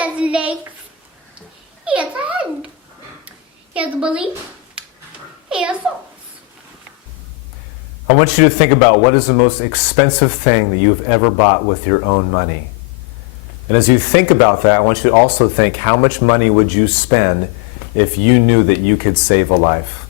has legs. He has a head. He has a belly. He has socks. I want you to think about what is the most expensive thing that you've ever bought with your own money. And as you think about that, I want you to also think, how much money would you spend if you knew that you could save a life?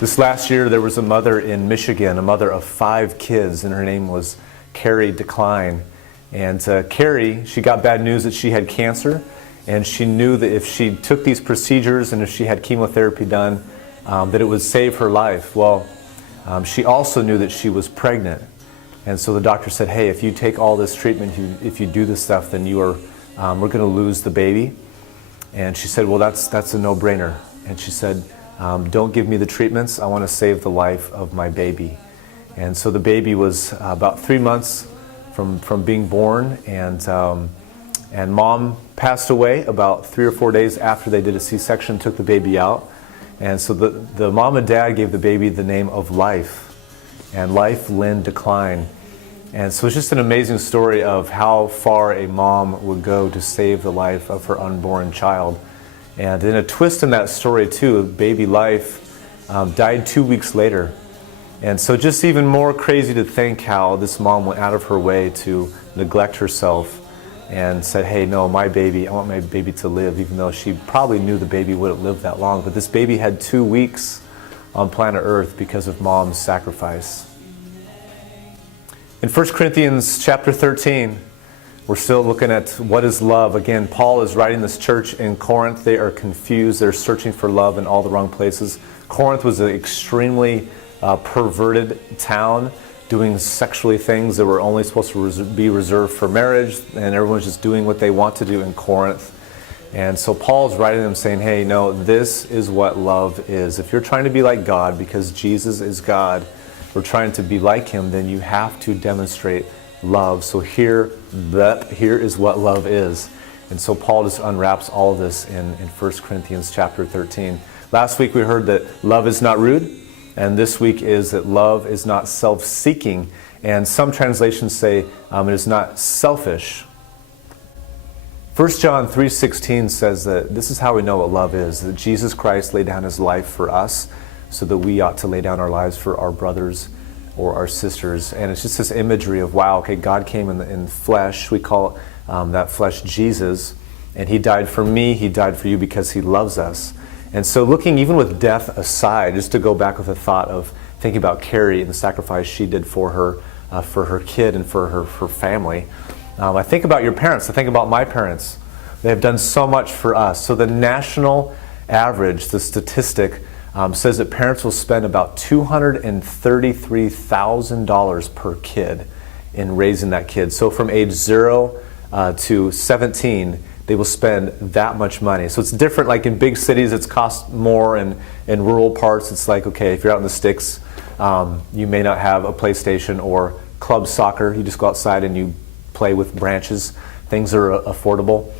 This last year, there was a mother in Michigan, a mother of 5 kids, and her name was Carrie Decline. And Carrie, she got bad news that she had cancer, and she knew that if she took these procedures and if she had chemotherapy done, that it would save her life. Well, she also knew that she was pregnant. And so the doctor said, hey, if you take all this treatment, if you do this stuff, then we're going to lose the baby. And she said, well, that's a no-brainer. And she said, don't give me the treatments. I want to save the life of my baby. And so the baby was about 3 months from being born, and mom passed away about 3 or 4 days after they did a C-section, took the baby out. And so the mom and dad gave the baby the name of Life, and Life Lynn Decline. And so it's just an amazing story of how far a mom would go to save the life of her unborn child. And in a twist in that story too, baby Life died 2 weeks later. And so just even more crazy to think how this mom went out of her way to neglect herself and said, hey, no, my baby, I want my baby to live, even though she probably knew the baby wouldn't live that long. But this baby had 2 weeks on planet Earth because of mom's sacrifice. In 1 Corinthians chapter 13, we're still looking at what is love. Again, Paul is writing this church in Corinth. They are confused. They're searching for love in all the wrong places. Corinth was an extremely perverted town, doing sexually things that were only supposed to be reserved for marriage, and everyone's just doing what they want to do in Corinth. And so Paul's writing them saying, hey, no, this is what love is. If you're trying to be like God, because Jesus is God, we're trying to be like him, then you have to demonstrate love. So here is what love is. And so Paul just unwraps all of this in 1 Corinthians chapter 13. Last week we heard that love is not rude, and this week is that love is not self-seeking. And some translations say it is not selfish. 1 John 3:16 says that this is how we know what love is, that Jesus Christ laid down his life for us, so that we ought to lay down our lives for our brothers or our sisters. And it's just this imagery of, wow, okay, God came in flesh. We call that flesh Jesus. And he died for me, he died for you because he loves us. And so looking even with death aside, just to go back with a thought of thinking about Carrie and the sacrifice she did for her kid and for her family. I think about your parents. I think about my parents. They have done so much for us. So the national average, the statistic, says that parents will spend about $233,000 per kid in raising that kid. So from age 0 to 17, they will spend that much money. So it's different. Like in big cities, it's cost more, and in rural parts, it's like, okay, if you're out in the sticks, you may not have a PlayStation or club soccer. You just go outside and you play with branches. Things are affordable.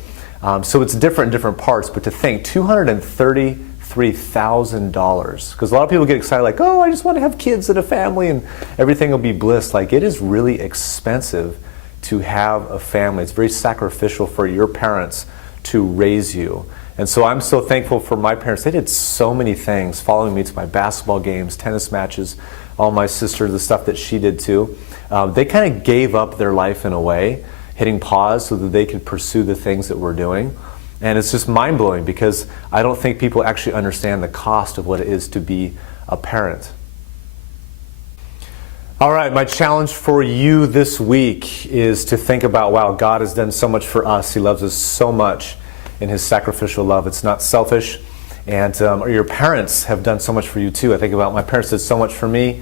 So it's different in different parts. But to think, $233,000, because a lot of people get excited like, oh, I just want to have kids and a family and everything will be bliss. Like, it is really expensive to have a family. It's very sacrificial for your parents to raise you. And so I'm so thankful for my parents. They did so many things, following me to my basketball games, tennis matches, all my sister, the stuff that she did too. They kind of gave up their life in a way, hitting pause so that they could pursue the things that we're doing. And it's just mind-blowing because I don't think people actually understand the cost of what it is to be a parent. All right, my challenge for you this week is to think about, wow, God has done so much for us. He loves us so much in his sacrificial love. It's not selfish. And your parents have done so much for you too. I think about my parents did so much for me,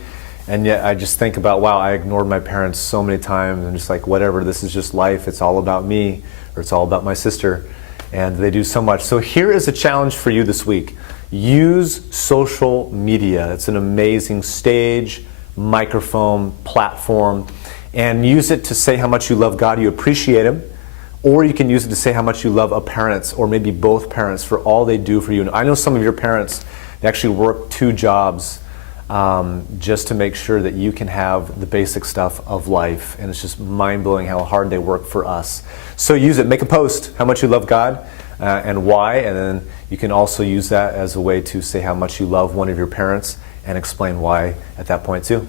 and yet I just think about, wow, I ignored my parents so many times, and just like, whatever, this is just life. It's all about me, or it's all about my sister. And they do so much. So here is a challenge for you this week. Use social media. It's an amazing stage, microphone, platform, and use it to say how much you love God, you appreciate him, or you can use it to say how much you love a parent, or maybe both parents, for all they do for you. And I know some of your parents, they actually work 2 jobs just to make sure that you can have the basic stuff of life. And it's just mind-blowing how hard they work for us. So use it. Make a post how much you love God and why. And then you can also use that as a way to say how much you love one of your parents and explain why at that point too.